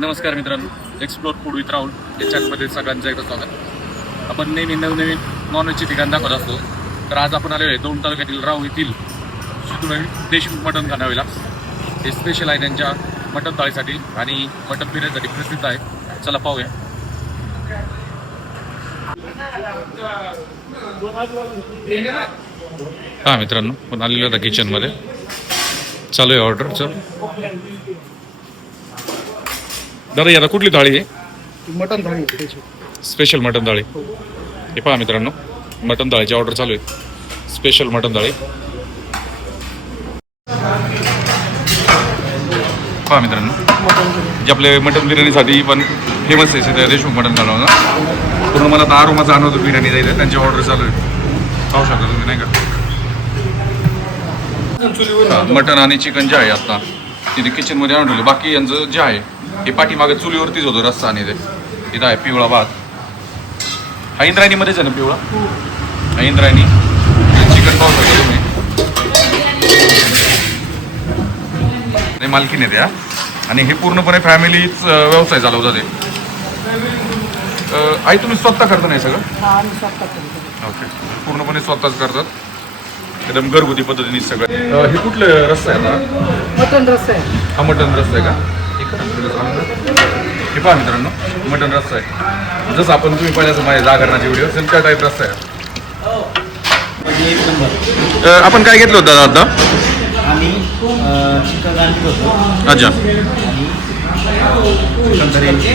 नमस्कार मित्रांनो, explore food with Rahul या चॅनलमध्ये सगळ्यांचं एकदा स्वागत. आपण नेहमी नवनवीन नॉनव्हेजची ठिकाण दाखवत असतो. तर आज आपण आलेलो आहे दौंड तालुक्यातील राहू येथील शितुळे देशमुख मटण खानावेला. हे स्पेशल आहे त्यांच्या मटण थाळीसाठी आणि मटण बिर्याणीसाठी प्रसिद्ध आहे. चला पाहूया. हा मित्रांनो, पण आलेलो होता किचनमध्ये. चालू आहे ऑर्डरचं. दादा याला कुठली थाळी आहे? मटन थाळी स्पेशल मटन थाळी. हे पहा मित्रांनो, मटन थाळीची ऑर्डर चालू आहे. स्पेशल मटन थाळी पहा मित्रांनो, जे आपले मटन बिर्याणीसाठी पण फेमस आहे देशमुख मटन थाळी. पूर्ण मला आता आरोमा जाणवतो बिर्याणी जाईल. त्यांची ऑर्डर चालू आहे. पाहू शकता तुम्ही नाही का. मटन आणि चिकन जे आहे आता तिथे किचनमध्ये आणून ठेवले. बाकी यांचं जे आहे हे पाठीमागे चुलीवरतीच होतो रस्सा. आणि ते इथं आहे पिवळा भात. हा इंद्रायणीमध्येच आहे ना पिवळा? हा इंद्रायणी. चिकन पाहू शकता तुम्ही. नाही मालकीने द्या. आणि हे पूर्णपणे फॅमिलीच व्यवसाय चालवतात. ते आई तुम्ही स्वतः करता नाही सगळं? ओके, पूर्णपणे स्वतःच करतात. एकदम घरगुती पद्धतीने सगळं. हे कुठलं रस्सा आहे आता? मटन रस्सा आहे. हा मटन रस्सा आहे का? हे पहा मित्रांनो, मटन रस्सा आहे. जसं आपण तुम्ही पहिल्याच माझ्या जागरणाची व्हिडिओ असेल त्या टाईप रस्सा आहे. आपण काय घेतलं होतं आता? आम्ही चिकन आणलं होतं. अच्छा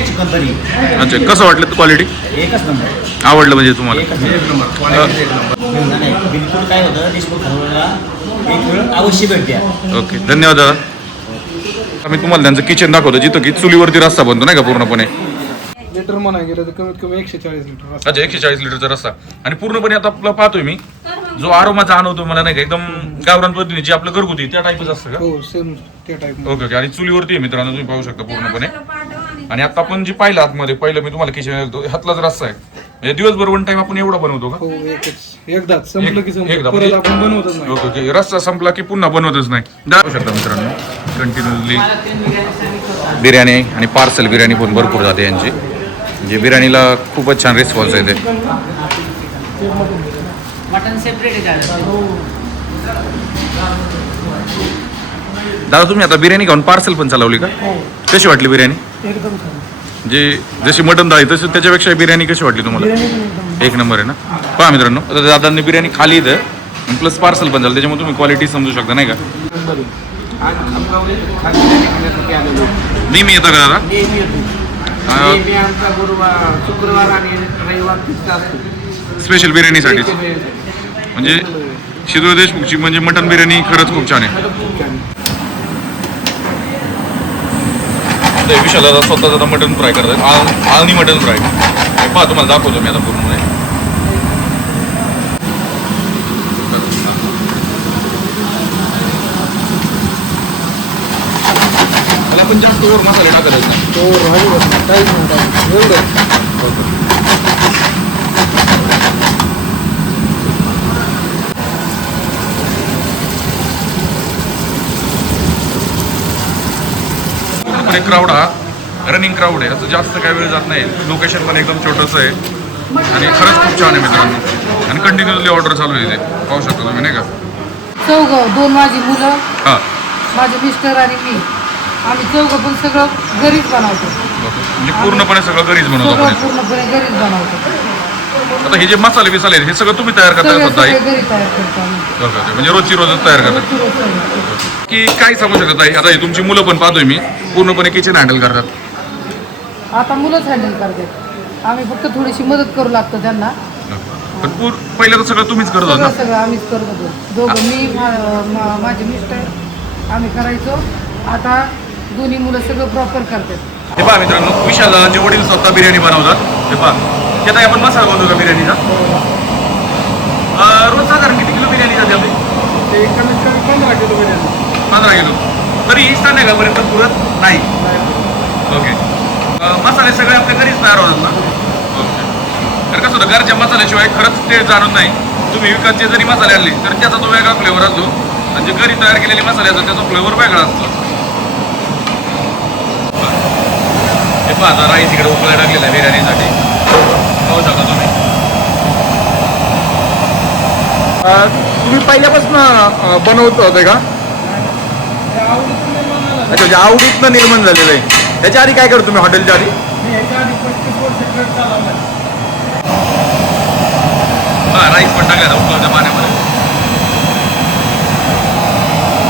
चिकन तरी अच्छा, कसं वाटलं क्वालिटी? एकच नंबर. आवडलं म्हणजे तुम्हाला? एकच नंबर. बिलकुल काय होतं देशमुख खानावेला एक वेळ अवश्य भेट द्या. ओके, धन्यवाद दादा. आम्ही तुम्हाला त्यांचं किचन दाखवतो जिथं की चुलीवरती रस्सा बनतो नाही का पूर्णपणे. लिटर म्हणा गेलं तर कमीत कमी 140 लिटर. अच्छा, 140 लिटरचा रस्सा. आणि पूर्णपणे आता आपलं पाहतोय मी जो आरोमा जाणवतो मला नाही का, एकदम गावरान पद्धतीने जे आपलं घरगुती त्या टाईपच असतं का? हो सेम त्या टाईप. Okay okay. आणि चुलीवरती आहे मित्रांनो, तुम्ही पाहू शकता पूर्णपणे. आणि आता आपण जे पाहिलं आतमध्ये, पहिलं मी तुम्हाला किचन हातलाच रस्सा आहे. म्हणजे दिवसभर वन टाइम आपण एवढा बनवतो का? हो एकच एकदाच संपलं की संपलं. एकदा परत आपण बनवतच नाही. Okay okay. रस्सा संपला की पुन्हा बनवतच नाही. दाखवू शकता मित्रांनो, कंटिन्युअसली बिर्याणी आणि पार्सल बिर्याणी पण भरपूर जाते यांची. म्हणजे बिर्याणीला खूपच छान रिस्पॉन्स आहे. ते मटन सेपरेट आहे. दादा तुम्ही आता बिर्याणी खाऊन पार्सल पण चालवली का? कशी वाटली बिर्याणी? एकदम छान. जे जशी मटन थाळी तशी त्याच्यापेक्षा बिर्याणी कशी वाटली तुम्हाला? एक नंबर आहे ना. पहा मित्रांनो, आता दादांनी बिर्याणी खाली इथं प्लस पार्सल पण झालं. त्याच्यामुळे तुम्ही क्वालिटी समजू शकता नाही का. नेहमी येतं का दादा? आमचा गुरुवार शुक्रवार आणि रविवार फिक्स असतो स्पेशल बिर्याणीसाठी. म्हणजे शितुळे देशमुखची म्हणजे मटन बिर्याणी खरंच खूप छान आहे. विशाल दादा स्वतः आता मटन फ्राय करतात. आळणी मटन फ्राय. पहा तुम्हाला दाखवतो मी आता पूर्ण. त्याला पण जास्त वर मसाले टाकत एक क्राऊड हा रनिंग क्राऊड आहे. असं जास्त काही वेळ जात नाही. लोकेशन पण एकदम छोटंसं आहे आणि खरंच खूप छान आहे मित्रांनो. आणि कंटिन्युअसली ऑर्डर चालू आहे. ते पाहू शकता तुम्ही नाही का. चौघं, दोन माझी मुलं, हां माझे मिस्टर आणि मी. आम्ही चौघं पण सगळं घरीच बनवतो. म्हणजे पूर्णपणे सगळं घरीच बनवतो सगळं आपण. पूर्णपणे घरीच बनवतो. आता हे जे मसाले बिसाले आहेत हे सगळं तुम्ही तयार करता सगळे स्वतः? घरी तयार करतो आम्ही. ओके, म्हणजे रोजची रोजच तयार करतात रोजची रोज तयार करतो. की काय सांगू शकत आहे? आता हे तुमची मुलं पण पाहतोय मी पूर्णपणे किचन हँडल करतात. आता मुलंच हँडल करतात. आम्ही फक्त थोडीशी मदत करू लागतो त्यांना. पण पहिलं तर सगळं तुम्हीच करत सगळं होता? सगळं आम्हीच करत होतो. दोघं, मी माझे मिस्टर आम्ही करायचो. आता दोन्ही मुलं सगळं प्रॉपर करतात. हे पहा मित्रांनो, विशाल जे वडील स्वतः बिर्याणी बनवतात. हे पहा, त्यात आपण मसाला बनवतो का बिर्याणीचा? रोज साधारण किती किलो बिर्याणी जाते आपली? ते कमीत कमी 15 किलो बिर्याणी. 15 किलो. तरी संध्याकाळपर्यंत पुरत नाही. ओके. मसाले सगळे आपल्या घरीच तयार होतात ना? ओके. तर कसं होतं, घरच्या मसाल्याशिवाय खरंच ते जाणून नाही. तुम्ही विकतचे जरी मसाले आणले तर त्याचा तो वेगळा फ्लेवर असतो. आणि जे घरी तयार केलेले मसाले असतात त्याचा फ्लेवर वेगळा असतो. हे पहा आता राईस इकडे उकळायला लागलेला आहे बिर्याणीसाठी. पाहू शकता तुम्ही. तुम्ही पहिल्यापासून बनवत होते का? अच्छा, म्हणजे आवडीतनं निर्माण झालेलं आहे. त्याच्या आधी काय करतो तुम्ही हॉटेलच्या आधी? हा, राईस पण टाकला उकळत्या पाण्यामध्ये.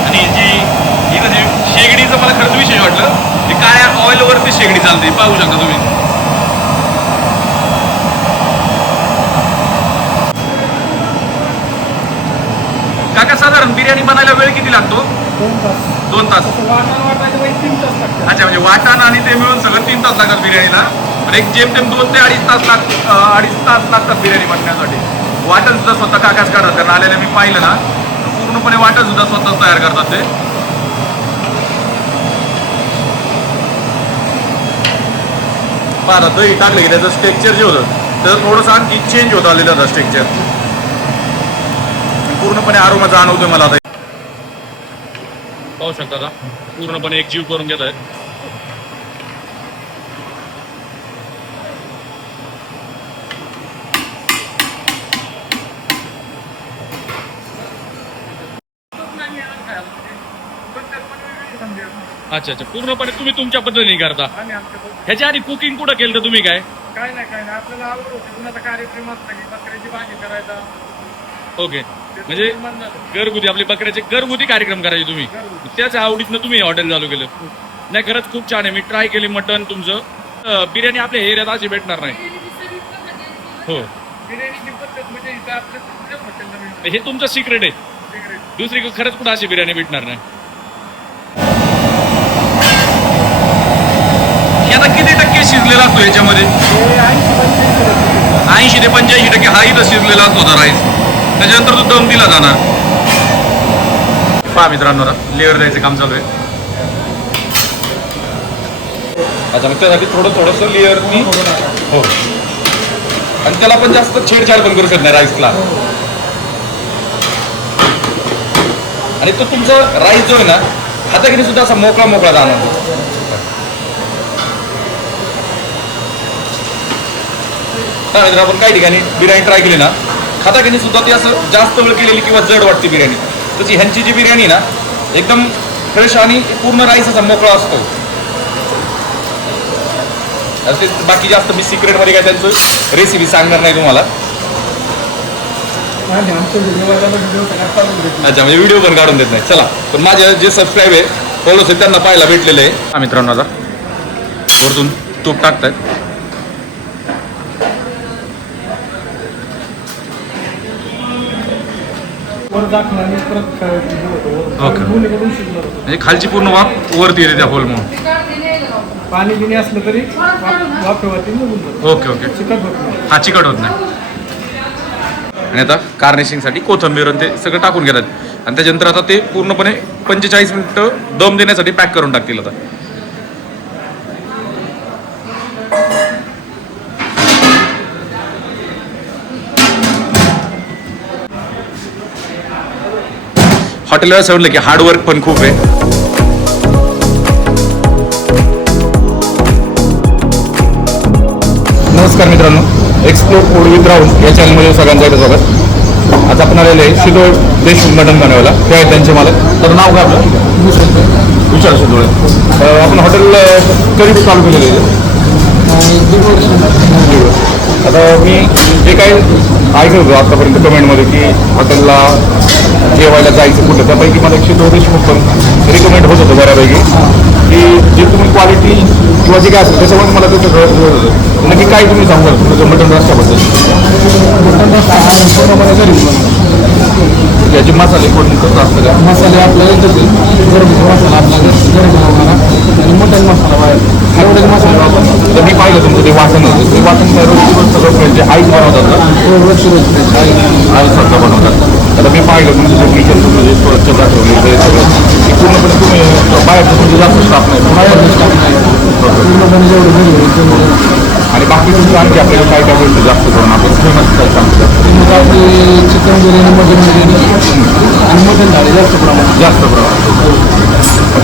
आणि जी इथं जे शेगडीचं मला खरंच विशेष वाटलं, की काळ्या ऑइलवरती शेगडी चालते. पाहू शकता तुम्ही. काका, साधारण बिर्याणी बनायला वेळ किती लागतो? 2 तास. अच्छा, म्हणजे वाटण आणि ते मिळून सगळं 3 तास लागतात बिर्याणीला. पण एक जेमतेम 2 ते 2.5 तास 2.5 तास लागतात बिर्याणी बनण्यासाठी. वाटण सुद्धा स्वतः काकाच काढतात. कारण आलेलं मी पाहिलं ना, पूर्णपणे वाटण सुद्धा स्वतःच तयार करतात ते. पाहता दही टाकलं की त्याचं स्ट्रक्चर जे होतं त्याचं थोडंसं आणखी चेंज होत आलेलं होतं स्ट्रक्चर. पूर्णपणे आरोमा जाणवतोय मला आता. पाहू शकता का पूर्णपणे एक जीव करून घेत आहेत. अच्छा अच्छा, पूर्णपणे तुम्ही तुमच्या पद्धतीने करता. ह्याच्या आधी कुकिंग कुठं केलं तर तुम्ही काय? काय नाही आपल्याला आवड होती. कुणाचा कार्यक्रम असला की बकऱ्याची भाजी करायचा. ओके, म्हणजे घरगुती आपले बकऱ्याचे घरगुती कार्यक्रम करायचे तुम्ही. त्याच आवडीतनं तुम्ही हॉटेल चालू केलं. नाही, खरंच खूप छान आहे. मी ट्राय केले मटन तुमचं. बिर्याणी आपल्या एरियात अशी भेटणार नाही. हो, बिर्याणीची पद्धत म्हणजे इथं आपल्या कुठल्याच हॉटेलला मिळणार. हे तुमचं सिक्रेट आहे. दुसरी खरंच कुठं अशी बिर्याणी भेटणार नाही. आता किती टक्के शिजलेला असतो याच्यामध्ये? 80 ते 85% हा इथं शिजलेला असतो होता राईस. त्याच्यानंतर तो दम दिला जाणार. पहा मित्रांनो, लेअर द्यायचं काम चालू आहे. अच्छा, मग त्यासाठी थोडंसं लेअर मी हो, आणि त्याला पण जास्त छेडछाड पण करू शकत नाही राईसला. आणि तो तुमचा राईस जो आहे ना, हाताखाली सुद्धा असा मोकळा मोकळा जाणवतो. त्यानंतर आपण काही ठिकाणी बिर्याणी ट्राय केली ना, हाताखाली सुद्धा ती असं जास्त वेळ केलेली किंवा जड वाटते बिर्याणी. तशी ह्यांची जी बिर्याणी ना, एकदम फ्रेश आणि पूर्ण राईस असा मोकळा असतो. ते बाकी जास्त मी सिक्रेटमध्ये काय त्यांचं रेसिपी सांगणार नाही तुम्हाला. अच्छा, म्हणजे व्हिडिओ पण काढून देत नाही. चला, पण माझे जे सबस्क्राईब आहे, फॉलोअर्स आहेत, त्यांना पाहायला भेटलेले आहे. हा मित्रांनो, आता वरतून तूप टाकतायत. ओके, म्हणजे खालची पूर्ण वाफ वरती येते त्या होल म्हणून. पाणी बिणी असलं तरी वाफेवरती निघून जातं. ओके ओके, चिकट होत नाही. हा चिकट होत नाही. आणि आता गार्निशिंगसाठी कोथिंबीर आणि ते सगळं टाकून घेतात. आणि त्याच्यानंतर आता ते पूर्णपणे 45 मिनिटं दम देण्यासाठी पॅक करून टाकतील. आता हॉटेलला असं म्हटलं की हार्डवर्क पण खूप आहे. नमस्कार मित्रांनो, एक्सप्लोर फूड विथ राहुल या चॅनलमध्ये सगळ्यांचं एकदा स्वागत. आज आपण आलेले आहे शिदोळ देशमुख मटण बनवायला. ते आहेत त्यांचे मालक. तर नाव काय आपलं? विशाल शिदोळे. आपण हॉटेल कधी चालू केलेलं आहे? आता मी जे काही ऐकलं होतं आतापर्यंत कमेंटमध्ये की हॉटेलला जेवायला जायचं कुठं, त्यापैकी मला 102 देशमुख पण रिकमेंड होत होतं बऱ्यापैकी, की जे तुम्ही क्वालिटी किंवा जे काय असेल त्याच्यामध्ये मला त्याचं कळत होतं. नक्की काय तुम्ही सांगाल तुमचं मटण रस्त्याबद्दल? मटण रस्ता हा पूर्णपणे घरी याचे मसाले कोण कसं असतं का? मसाले आपल्याला येतात. घरगुती मसाला आपला घरी बनवणारा आणि मटण मसाला बाहेर एवढेच मसाले वापरतात. तर मी पाहिलं तुमचं ते वाटण होतं, ते वाटण रोज सगळं फ्रेंच आईच बनवतात ना? रोजची रोज आई स्वतः बनवतात. आता मी पाहिलं तुमचं जे किचन म्हणजे स्वच्छता ठेवली ते सगळं पूर्णपणे तुम्ही बाहेरचं म्हणजे जास्त स्टाफ नाही, बाहेर स्टाफ नाही. पूर्णपणे जेवढं घरी होईल तेवढं. आणि बाकी तुमचं आणखी आपल्याला काय काय गोष्टी जास्त करून आपण फेमस काय सांगतो? मग आपली चिकन बिर्याणी, मटन बिर्याणी आणि मटन थाळी जास्त प्रमाणात.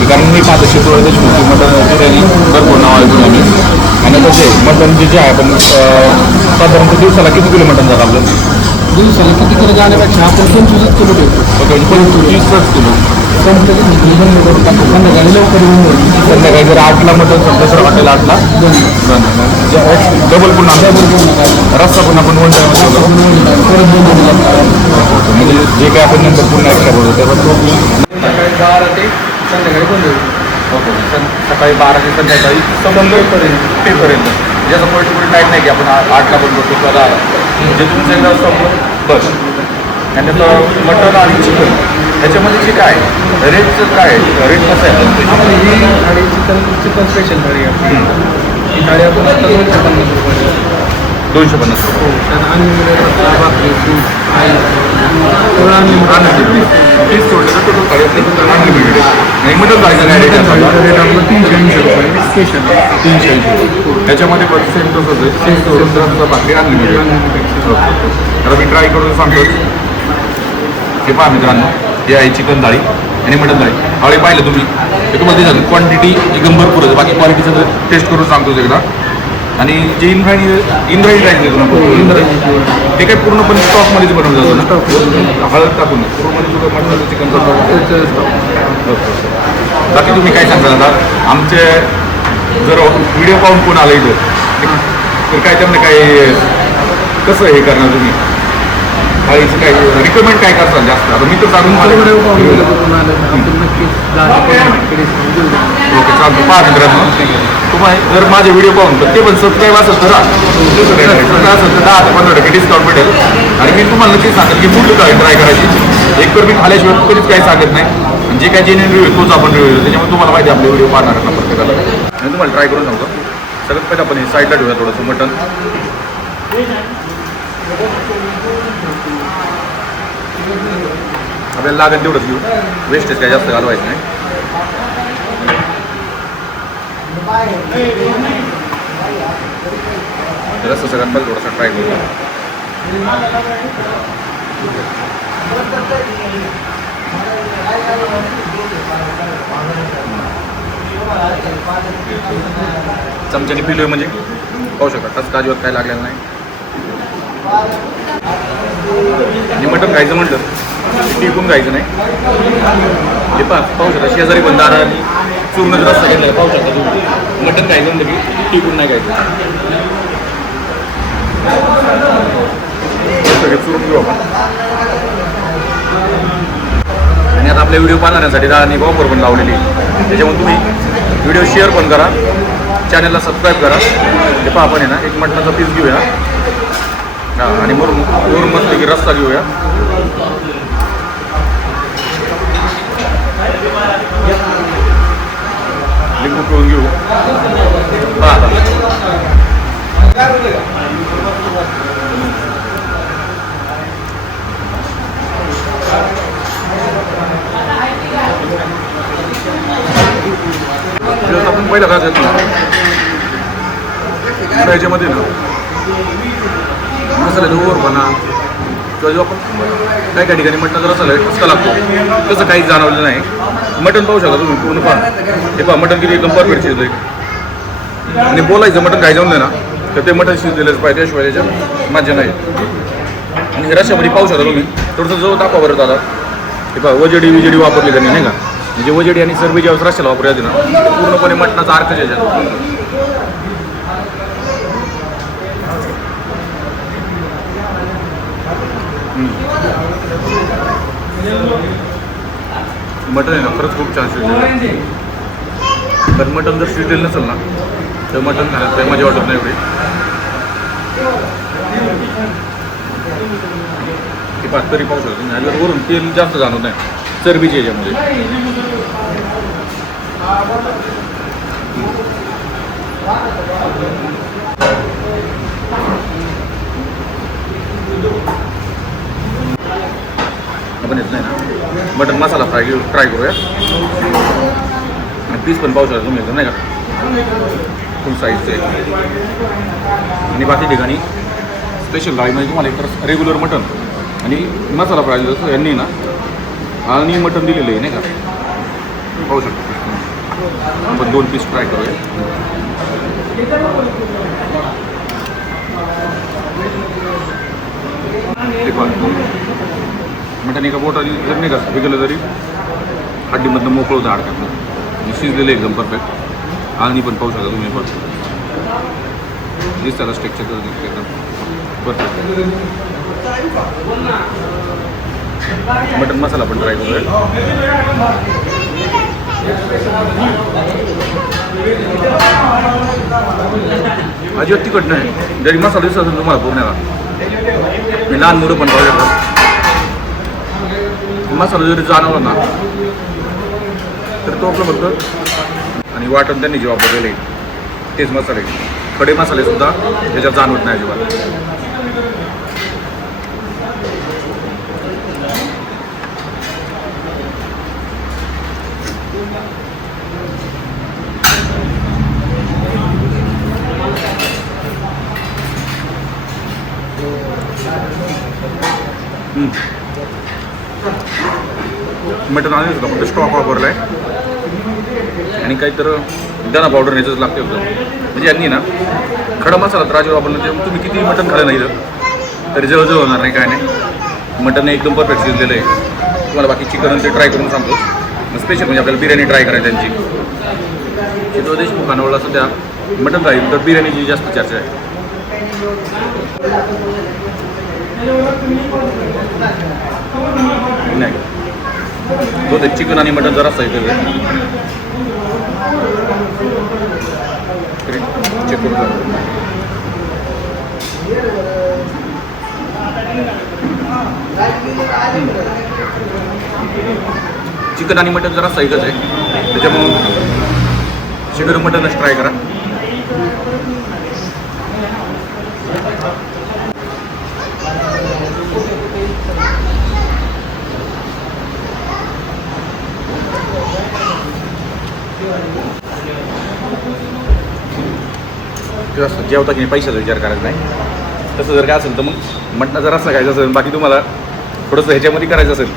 कारण मी पाहतो शिदोळ देशमुख मटन बिर्याणी भरपूर नाव ऐकून आम्ही. आणि कसे मटण जे आहे आपण साधारणतः दिवसाला किती किलो मटण जातं आपलं? दिवसाला किती किलो जाण्यापेक्षा आपण 25 किलो ठेवतो. Okay, 25 kilo. संध्याकाळी बंद करून टाकतो. संध्याकाळी लवकर येऊन जाईल. संध्याकाळी जर 8ला मटण समजा सर हॉटेल 8ला डबल पुन्हा रस्ता पण आपण 1 टाइम ठेवतो. परत 2 म्हणजे जे काय आपण नंतर पुन्हा एक्स्ट्रा बोलतो त्यावर सकाळी 12 ते संध्याकाळी बंद होईल. ओके. सकाळी 12 ते संध्याकाळी पेपर्यंत याचा पर्टिक्युलर टाईम नाही की आपण 8ला बंद करतो किंवा 10ला. जे तुमचं एकदा संपलं बस. आणि त्याचं मटण आणि चिकन त्याच्यामध्ये जे काय रेटचं काय रेट कसं आहे? आपली ही थाळी चिकन स्पेशल थाळी आहे. ही थाळी आपण आता 250 रुपये. 250 रुपये. हो, त्यात अनलिमिटेड भाकरी सूप आहे सगळं अनलिमिटेड. पीस सोडलं तर टोटल थाळी आपली अनलिमिटेड आहे. आणि मटण जायचं काय रेट आहे? रेट आपलं 380 रुपये स्पेशल. 380. त्याच्यामध्ये पण सेम तसंच आहे. सेम भाकरी अनलिमिटेड. तर मी ट्राय करून सांगतो. हे पहा मित्रांनो, हे आहे चिकन थाळी आणि मटण थाळी. थाळी पाहिलं तुम्ही ते तुम्हाला दिसत क्वांटिटी एकदम भरपूर आहे. बाकी क्वालिटीचं तर टेस्ट करून सांगतो एकदा. आणि जे इंद्रायणी राईस देतो ना ते काय पूर्णपणे स्टॉकमध्येच बनवलं जातं ना, हळद टाकून पूर्णपणे सुद्धा मटणाचं चिकन करतो. बाकी तुम्ही काय सांगता आता आमचे जर व्हिडिओ पाहून कोण आलं इथं तर काय त्यांना काय कसं हे करणार तुम्ही थाळीचं काय रिकमेंड काय करताल जास्त? आता मी तर सांगून ओके चालतो. पहा मित्रांनो तुम्हाला जर माझे व्हिडिओ पाहून तर ते पण सबस्क्राईब असेल तर असेल तर 10 ते 15% डिस्काउंट भेटेल. आणि मी तुम्हाला नक्की सांगेल की कुठली थाळी ट्राय करायची. एक तर मी खाल्याशिवाय कधीच काही सांगत नाही. आणि जे काय जेन्युइन रिव्ह्यू तोच आपण रिव्ह्यू त्याच्यामुळे तुम्हाला माहिती आपले व्हिडिओ पाहणार ना प्रत्येकाला. आणि तुम्हाला ट्राय करून सांगतो. सगळ्यात पहिलं आपण हे साईडला ठेवूया थोडंसं मटण. आपल्याला लागेल तेवढंच घेऊ. वेस्टेज काय जास्त घालवायचं नाही. रस्ता सगळ्यात पहिलं थोडासा ट्राय करू. चमच्याने पिलोय म्हणजे पाहू शकता टच काजूवर काय लागलेलं नाही. आणि मटण खायचं म्हटलं टिकून खायचं नाही. हे पाहू शकता शेजारी पण दाराने चूर्ण रस्ता घेतला पाहू शकता तुम्ही. मटण खायचं म्हटलं की टिकून नाही खायचं. चुरून घेऊ आपण. आणि आता आपल्या व्हिडिओ पाहण्यासाठी दाराने ऑफर पण लावलेली आहे. त्याच्यामुळे तुम्ही व्हिडिओ शेअर पण करा, चॅनलला सबस्क्राईब करा. हे पहा आपण आहे ना एक मटणाचा पीस घेऊया आणि वरून मस्त की रस्ता घेऊया. लिंबू पिळून घेऊ. पहा आपण पहिला काय घेतो ना याच्यामध्ये ना मसाल्याचा ओव्हरपणा किंवा जो आपण काही काही ठिकाणी मटणाचा रसाला ठसका लागतो तसं काहीच जाणवलं नाही. मटण पाहू शकता तुम्ही पूर्ण पहा. हे पहा मटण किती एकदम परफेक्ट शिजलं. आणि बोलायचं मटण काय जाऊन ना तर ते मटण शिजलेलंच पाहिजे त्याशिवाय त्याच्यात मजा नाही. आणि रश्यामध्ये पाहू शकता तुम्ही थोडंसं जो दाखवा बरं दादा. हे पहा वजडी वापरली त्यांनी नाही का. म्हणजे वजडी आणि सरबी ज्यावेळेस रश्याला वापरली जाते ना ते पूर्णपणे मटणाचा अर्थ याच्यात. मटण आहे ना खरंच खूप छान शिजलेलं आहे. पण मटण जर शिजलेलं नसेल ना तर मटण खाण्यात काही मजा वाटत नाही एवढी. ती पातळी पाहू शकतो तुम्ही. आणि वरून तेल जास्त जाणवत नाही चरबीची याच्यामध्ये. आपण येत नाही ना मटन मसाला ट्राय करूया. आणि पीस पण पाहू शकता तुम्ही एकदम नाही का फुल साईजचे. आणि बाकी ठिकाणी स्पेशल थाळीमध्ये तुम्हाला एक रेग्युलर मटन आणि मसाला फ्राय जसं यांनी ना आणि मटन दिलेलं आहे नाही का. पाहू शकतो आपण 2 पीस ट्राय करूया. ते पण मटण एका बोटाने जर नाही का पिकलं तरी हड्डीमधनं मोकळं होतं हाडकातनं शिजलेलं एकदम परफेक्ट आणि पण पाहू शकता तुम्ही पण दिसताला स्ट्रक्चर एकदम परफेक्ट मटन मसाला पण ट्राय करूया अजिबात तिखट नाही जरी मसाला दिसत असेल तुम्हाला पूर्ण्याला मी लहान मुलं पण खाऊ शकतात मसाला जरी जाणवला ना तर तो आपलं फक्त आणि वाटण त्यांनी जे वापरलेलं आहे तेच मसाले खडे मसाले सुद्धा त्याच्यात जाणवत नाही अजिबात मटण आणलं होतं फक्त स्टॉक वापरला आहे आणि काहीतर दाणा पावडर न्यायचंच लागते होतं म्हणजे यांनी ना खडा मसाला तर राजा वापरला ते तुम्ही किती मटण खाल्लं नाही तरी जवळजवळ होणार नाही काय नाही मटण एकदम परफेक्ट शिजलेलं आहे तुम्हाला बाकी चिकन ते ट्राय करून सांगतो स्पेशल म्हणजे आपल्याला बिर्याणी ट्राय करायची त्यांची शितो देशमुख खानावळला सध्या मटण राहील तर बिर्याणीची जास्त चर्चा आहे नाही तो ते चिकन आणि मटन जरा साईड चेक करू चिकन आणि मटन जरा साईडच आहे त्याच्यामुळं चिकन मटनच ट्राय करा असं जेवता की पैशाचा विचार करायचा नाही तसं जर काय असेल तर मग मटणाचा रस्सा खायचा असेल बाकी तुम्हाला थोडंसं ह्याच्यामध्ये करायचं असेल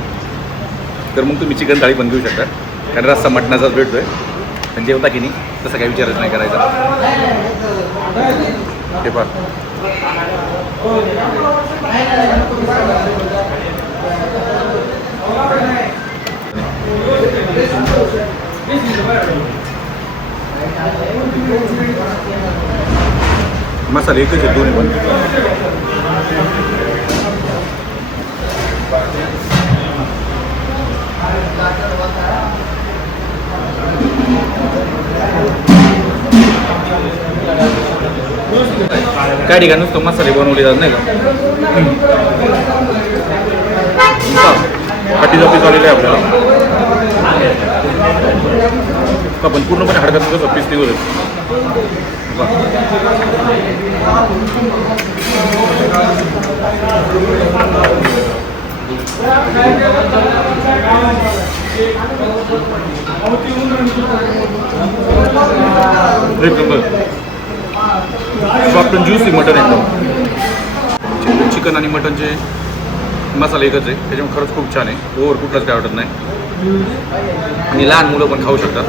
तर मग तुम्ही चिकन थाळी पण घेऊ शकता कारण रस्सा मटणाचाच भेटतो आहे पण जेवता की नाही तसं काही विचारच नाही करायचा ते पण मसाले एकच आहे दोन्ही पण काय ठिकाणी नुसतं मसाले बनवले जात नाही का पाटीचा पीस आलेला आहे आपल्याला आपण पूर्णपणे हडकात कसं पीस निघू एक number soft and juicy mutton एकदम चिकन आणि मटनचे मसाला एकच आहे त्याच्यामुळे खरंच खूप छान आहे ओव्हर कुठलंच काय वाटत नाही आणि लहान मुलं पण खाऊ शकतात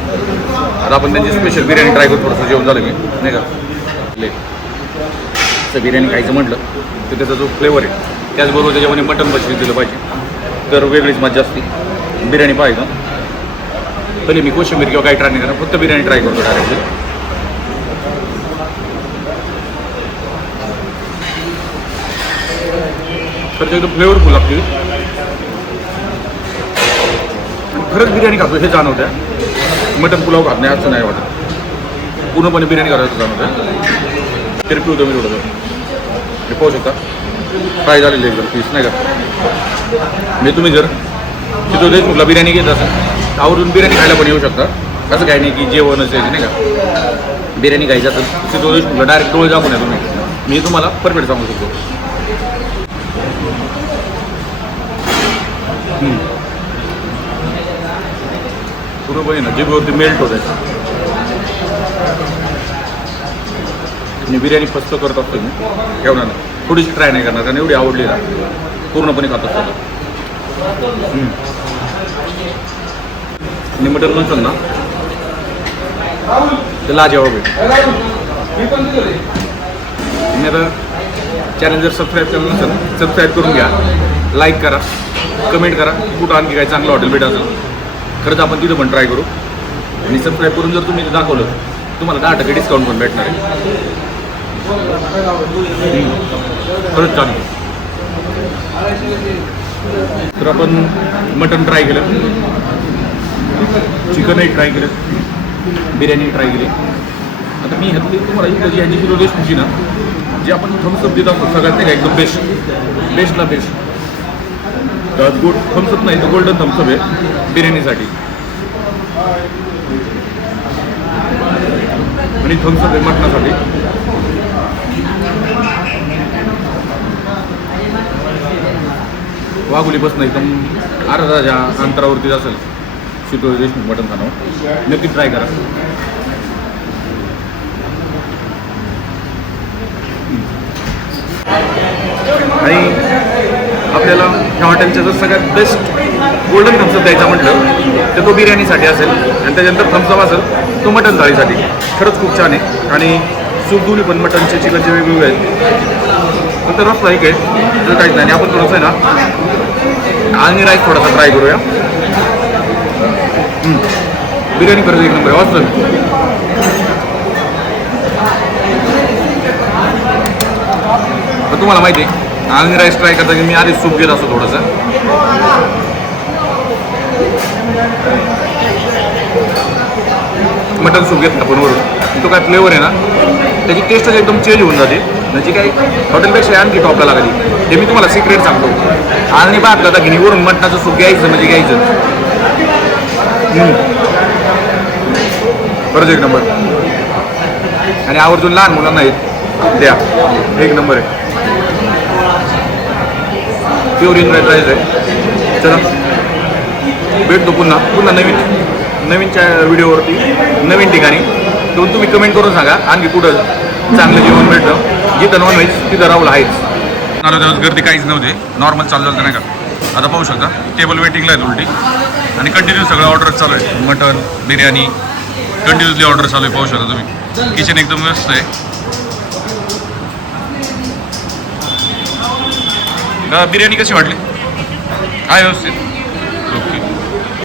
आता आपण त्यांची स्पेशल बिर्याणी ट्राय करू थोडंसं जेवण झालं मी नाही का तर बिर्याणी खायचं म्हटलं तर त्याचा जो फ्लेवर आहे त्याचबरोबर त्याच्यामध्ये मटन बशी दिलं पाहिजे तर वेगळीच मजा असते बिर्याणी पाहिजे तरी मी कोशिंबीर किंवा काही ट्राय नाही करणार फक्त बिर्याणी ट्राय करतो डायरेक्टली तर ते एकदम फ्लेवरफुल लागते खरंच बिर्याणी खातो हे जाणवतं आहे मटन पुलाव खात नाही असं नाही वाटत पूर्णपणे बिर्याणी करायचं जाणवतं आहे तरी पिवतो मी थोडंसं हे पाहू शकता फ्राय झालेली एकदम पीस नाही का म्हणजे तुम्ही जर तिथं देशमुखला बिर्याणी घेत असेल आवरून बिर्याणी खायला पण येऊ शकता असं काही नाही की जेवण असेल नाही का बिर्याणी खायचं असेल तिथं देशमुखला डायरेक्ट डोळे दाखवून आहे तुम्ही मी तुम्हाला परफेक्ट सांगू शकतो पूर्णपणे ना जिभेवरती मेल्ट होत आहे मी बिर्याणी फस्त करत असतो मी ठेवणार नाही थोडीशी ट्राय नाही करणार कारण एवढी आवडली ना पूर्णपणे खात असतो आणि मटन म्हणतात ना ते लाजवाब आहे तुम्ही आता चॅनल जर सबस्क्राईब केलं नसेल सबस्क्राईब करून घ्या, लाईक करा, कमेंट करा कुठं आणखी काय चांगलं हॉटेल भेट असेल खरंच आपण तिथं पण ट्राय करू. आणि सबस्क्राईब करून जर तुम्ही दाखवलं तुम्हाला 10% डिस्काउंट पण भेटणार आहे. खरंच चालेल. तर आपण मटन ट्राय केलं, चिकनही ट्राय केलं, बिर्याणी ट्राय केली. आता मी ह्यातली तुम्हाला इथं जी ह्याची किलो रेस्ट होती ना, जे आपण थम्सअप देत असतो सगळ्यात नाही का एकदम बेस्टला बेस्ट थम्सअप नाही तर गोल्डन थम्सअप आहे बिर्याणीसाठी. आणि थम्सअप आहे मटणासाठी. वाघोलीपासून एकदम अर्ध्याच्या अंतरावरतीच असेल शीतल देशमुख मटण खाणं. नक्की ट्राय करा. आणि आपल्याला ह्या हॉटेलच्या जर सगळ्यात बेस्ट गोल्डन थम्सअप द्यायचा म्हटलं तर तो बिर्याणीसाठी असेल आणि त्याच्यानंतर थम्सअप असेल तो मटण थाळीसाठी. खरंच खूप छान आहे. आणि सूप दोन्ही पण मटणचे चिकनचे वेगवेगळे आहेत. फक्त रस्ता एक आहे तर काहीच नाही. आपण थोडंसं आहे ना आणि राईस थोडासा ट्राय करूया. बिर्याणी खरंच एक नंबर आहे. वाचलं तुम्हाला माहिती आहे आणि राईस ट्राय करता की मी आधीच सूप घेत असतो थोडंसं. मटन सूप घेतलं पण वरून तो काय फ्लेवर आहे ना त्याची टेस्टच एकदम चेंज होऊन जाते. म्हणजे काही हॉटेलपेक्षा आणखी टॉपला लागली. हे मी तुम्हाला सिक्रेट सांगतो. आणि भात आता घेणे वरून मटणाचं सूप घ्यायचं म्हणजे घ्यायचं. खरंच एक नंबर. आणि आवर्जून लहान मुलांना आहेत द्या. एक नंबर आहे. प्युअर इन राईस आहे. चला भेटतो पुन्हा नवीनच्या व्हिडिओवरती नवीन ठिकाणी. तो तुम्ही कमेंट करून सांगा आणखी कुठं चांगलं जेवण भेटतं. जिथं नॉनव्हेज तिथं राहुल आहेच. गर्दी काहीच नव्हती. नॉर्मल चालू झालं नाही का. आता पाहू शकता टेबल वेटिंगला आहेत उलटी. आणि कंटिन्यू सगळं ऑर्डर चालू आहे. मटन बिर्याणी कंटिन्युअसली ऑर्डर चालू आहे. पाहू शकता तुम्ही. किचन एकदम व्यस्त आहे. बिर्याणी कशी वाटली? आहे व्यवस्थित. ओके.